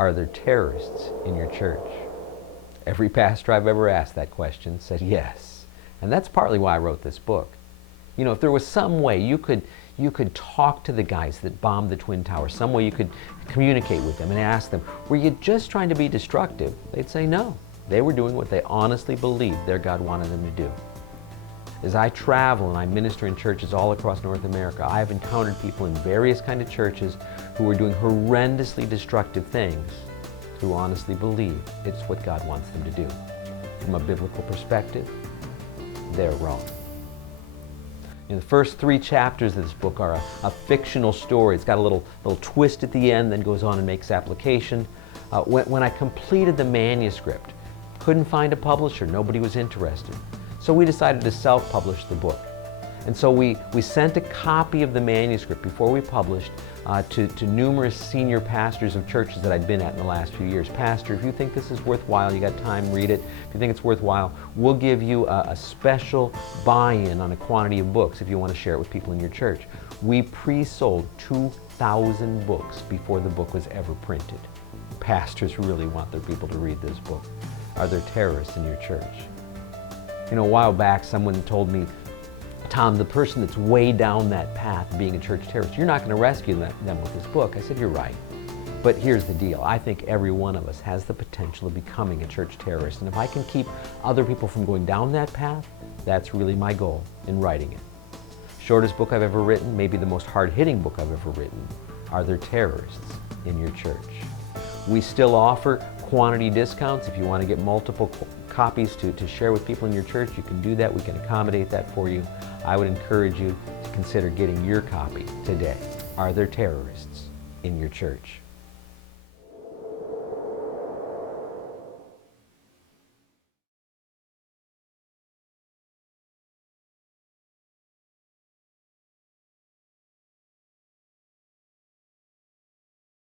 Are there terrorists in your church? Every pastor I've ever asked that question said yes. And that's partly why I wrote this book. You know, if there was some way you could talk to the guys that bombed the Twin Towers, some way you could communicate with them and ask them, were you just trying to be destructive? They'd say no. They were doing what they honestly believed their God wanted them to do. As I travel and I minister in churches all across North America, I have encountered people in various kind of churches who are doing horrendously destructive things who honestly believe it's what God wants them to do. From a biblical perspective, they're wrong. You know, the first 3 chapters of this book are a fictional story. It's got a little twist at the end, then goes on and makes application. When I completed the manuscript, couldn't find a publisher, nobody was interested. So we decided to self-publish the book. And so we sent a copy of the manuscript before we published to numerous senior pastors of churches that I'd been at in the last few years. Pastor, if you think this is worthwhile, you got time, read it. If you think it's worthwhile, we'll give you a special buy-in on a quantity of books if you want to share it with people in your church. We pre-sold 2,000 books before the book was ever printed. Pastors really want their people to read this book. Are there terrorists in your church? You know, a while back someone told me, Tom, the person that's way down that path of being a church terrorist, you're not going to rescue them with this book. I said, you're right. But here's the deal. I think every one of us has the potential of becoming a church terrorist. And if I can keep other people from going down that path, that's really my goal in writing it. Shortest book I've ever written, maybe the most hard-hitting book I've ever written. Are there terrorists in your church? We still offer quantity discounts. If you want to get multiple copies to share with people in your church, you can do that. We can accommodate that for you. I would encourage you to consider getting your copy today. Are there terrorists in your church?